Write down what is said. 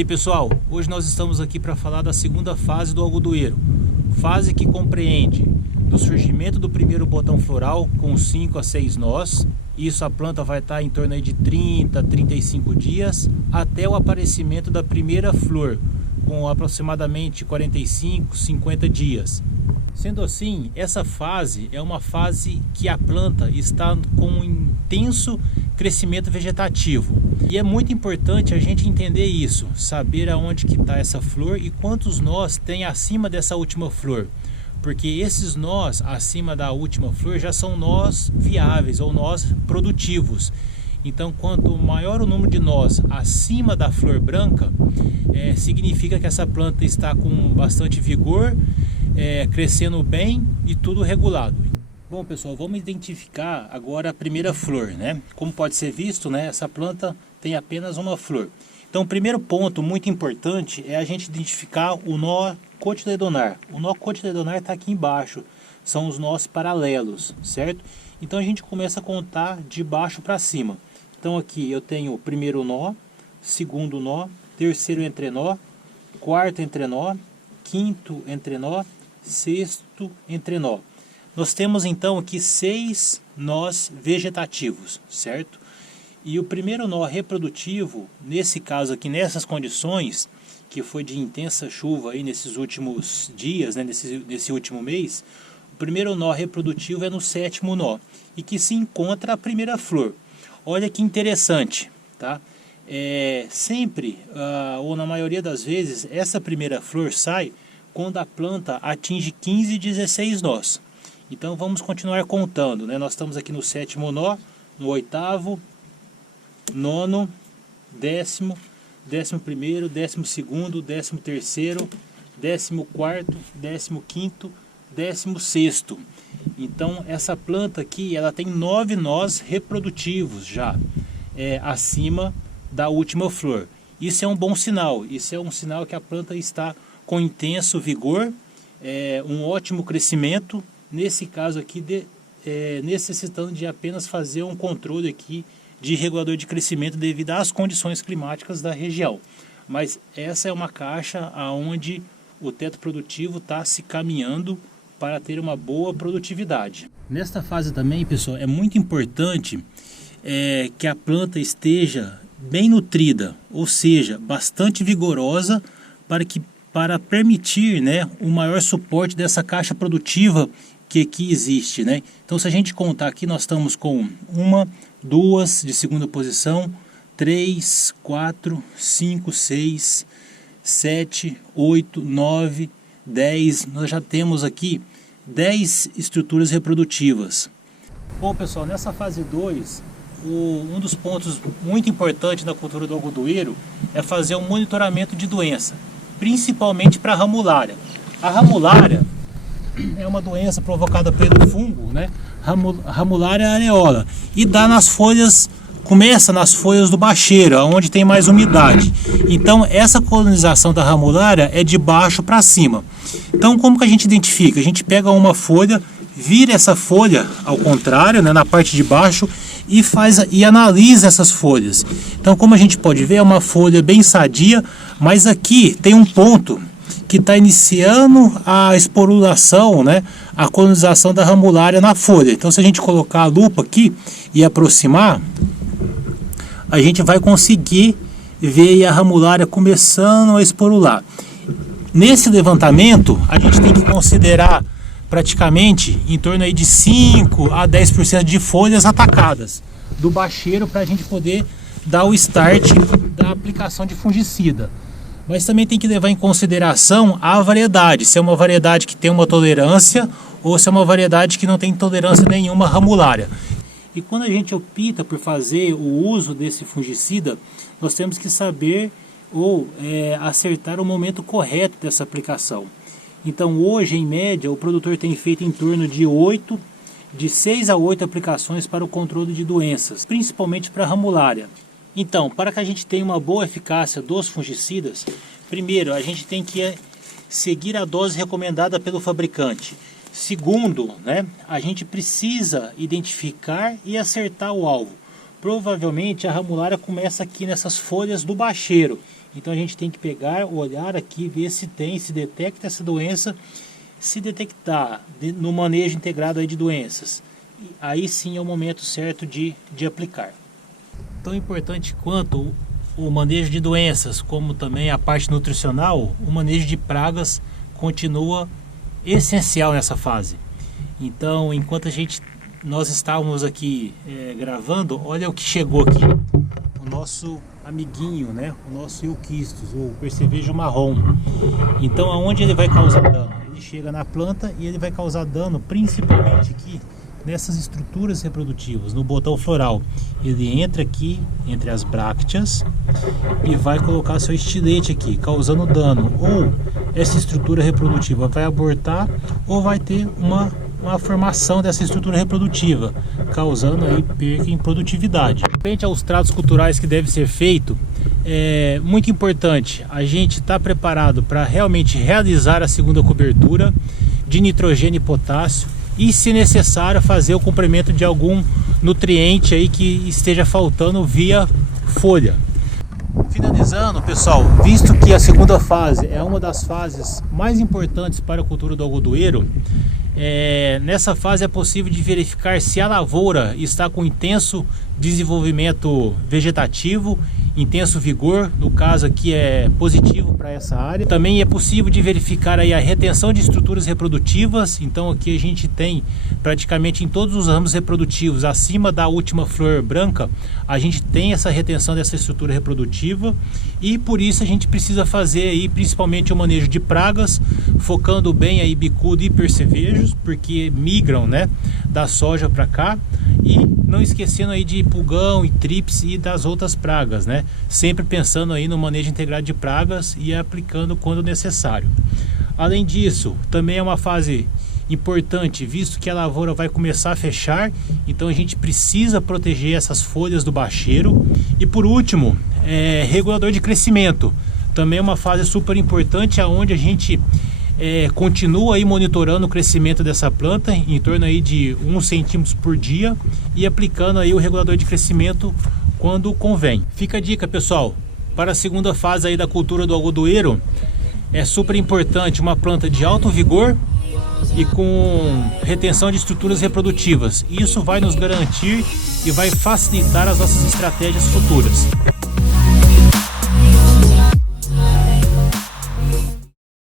E aí pessoal, hoje nós estamos aqui para falar da segunda fase do algodoeiro, fase que compreende do surgimento do primeiro botão floral com 5 a 6 nós. Isso a planta vai estar em torno aí de 30 a 35 dias até o aparecimento da primeira flor com aproximadamente 45 a 50 dias. Sendo assim, essa fase é uma fase que a planta está com um intenso crescimento vegetativo. E é muito importante a gente entender isso, saber aonde que está essa flor e quantos nós tem acima dessa última flor. Porque esses nós acima da última flor já são nós viáveis ou nós produtivos. Então, quanto maior o número de nós acima da flor branca, significa que essa planta está com bastante vigor, crescendo bem e tudo regulado. Bom pessoal, vamos identificar agora a primeira flor, né? Como pode ser visto, né, essa planta tem apenas uma flor. Então o primeiro ponto muito importante é a gente identificar o nó cotiledonar. O nó cotiledonar está aqui embaixo, são os nós paralelos, certo? Então a gente começa a contar de baixo para cima. Então aqui eu tenho o primeiro nó, segundo nó, terceiro entrenó, quarto entrenó, quinto entrenó, sexto entrenó. Nós temos então aqui 6 nós vegetativos, certo? E o primeiro nó reprodutivo, nesse caso aqui, nessas condições, que foi de intensa chuva aí nesses últimos dias, né, nesse último mês, o primeiro nó reprodutivo é no 7º nó, e que se encontra a primeira flor. Olha que interessante, tá? Sempre, ou na maioria das vezes, essa primeira flor sai quando a planta atinge 15 e 16 nós. Então vamos continuar contando, né? Nós estamos aqui no 7º nó, no 8º, 9º, 10º, 11º, 12º, 13º, 14º, 15º, 16º. Então essa planta aqui, ela tem 9 nós reprodutivos já acima da última flor. Isso é um bom sinal, isso é um sinal que a planta está com intenso vigor, um ótimo crescimento. Nesse caso aqui, necessitando de apenas fazer um controle aqui de regulador de crescimento devido às condições climáticas da região. Mas essa é uma caixa onde o teto produtivo está se caminhando para ter uma boa produtividade. Nesta fase também, pessoal, é muito importante que a planta esteja bem nutrida, ou seja, bastante vigorosa para permitir, né, o maior suporte dessa caixa produtiva que aqui existe, né? Então se a gente contar aqui, nós estamos com 1, 2 de segunda posição, 3, 4, 5, 6, 7, 8, 9, 10, nós já temos aqui 10 estruturas reprodutivas. Bom pessoal, nessa fase 2, um dos pontos muito importantes da cultura do algodoeiro é fazer um monitoramento de doença, principalmente para a ramulária. A ramulária é uma doença provocada pelo fungo, né? Ramulária areola, e dá nas folhas, começa nas folhas do bacheiro, onde tem mais umidade. Então essa colonização da ramulária é de baixo para cima. Então como que a gente identifica? A gente pega uma folha, vira essa folha ao contrário, né, na parte de baixo, e analisa essas folhas. Então como a gente pode ver, é uma folha bem sadia, mas aqui tem um ponto que está iniciando a esporulação, né, a colonização da ramulária na folha. Então se a gente colocar a lupa aqui e aproximar, a gente vai conseguir ver a ramulária começando a esporular. Nesse levantamento, a gente tem que considerar praticamente em torno aí de 5 a 10% de folhas atacadas do bacheiro para a gente poder dar o start da aplicação de fungicida. Mas também tem que levar em consideração a variedade, se é uma variedade que tem uma tolerância ou se é uma variedade que não tem tolerância nenhuma à ramulária. E quando a gente opta por fazer o uso desse fungicida, nós temos que saber ou acertar o momento correto dessa aplicação. Então hoje, em média, o produtor tem feito em torno de 6 a 8 aplicações para o controle de doenças, principalmente para a ramulária. Então, para que a gente tenha uma boa eficácia dos fungicidas, primeiro, a gente tem que seguir a dose recomendada pelo fabricante. Segundo, né, a gente precisa identificar e acertar o alvo. Provavelmente a ramulária começa aqui nessas folhas do bacheiro. Então a gente tem que pegar, olhar aqui, ver se detecta essa doença. Se detectar no manejo integrado aí de doenças, aí sim é o momento certo de aplicar. Tão importante quanto o manejo de doenças, como também a parte nutricional, o manejo de pragas continua essencial nessa fase. Então, enquanto nós estávamos aqui gravando, olha o que chegou aqui. O nosso amiguinho, né? O nosso Euquistos, o percevejo marrom. Então, aonde ele vai causar dano? Ele chega na planta e ele vai causar dano principalmente aqui nessas estruturas reprodutivas, no botão floral. Ele entra aqui entre as brácteas e vai colocar seu estilete aqui, causando dano. Ou essa estrutura reprodutiva vai abortar, ou vai ter uma formação dessa estrutura reprodutiva, causando aí perca em produtividade. Frente aos tratos culturais que deve ser feito, é muito importante a gente estar preparado para realmente realizar a segunda cobertura de nitrogênio e potássio, e se necessário fazer o complemento de algum nutriente aí que esteja faltando via folha. Finalizando, pessoal, visto que a segunda fase é uma das fases mais importantes para a cultura do algodoeiro, nessa fase é possível de verificar se a lavoura está com intenso desenvolvimento vegetativo, intenso vigor, no caso aqui é positivo para essa área. Também é possível de verificar aí a retenção de estruturas reprodutivas. Então aqui a gente tem praticamente em todos os ramos reprodutivos, acima da última flor branca, a gente tem essa retenção dessa estrutura reprodutiva, e por isso a gente precisa fazer aí principalmente o manejo de pragas, focando bem aí bicudo e percevejos, porque migram, né, da soja para cá, e não esquecendo aí de pulgão e trips e das outras pragas, né? Sempre pensando aí no manejo integrado de pragas e aplicando quando necessário. Além disso, também é uma fase importante, visto que a lavoura vai começar a fechar, então a gente precisa proteger essas folhas do bacheiro. E por último, regulador de crescimento. Também é uma fase super importante, aonde a gente continua aí monitorando o crescimento dessa planta em torno aí de 1 centímetro por dia, e aplicando aí o regulador de crescimento quando convém. Fica a dica, pessoal, para a segunda fase aí da cultura do algodoeiro, é super importante uma planta de alto vigor e com retenção de estruturas reprodutivas. Isso vai nos garantir e vai facilitar as nossas estratégias futuras.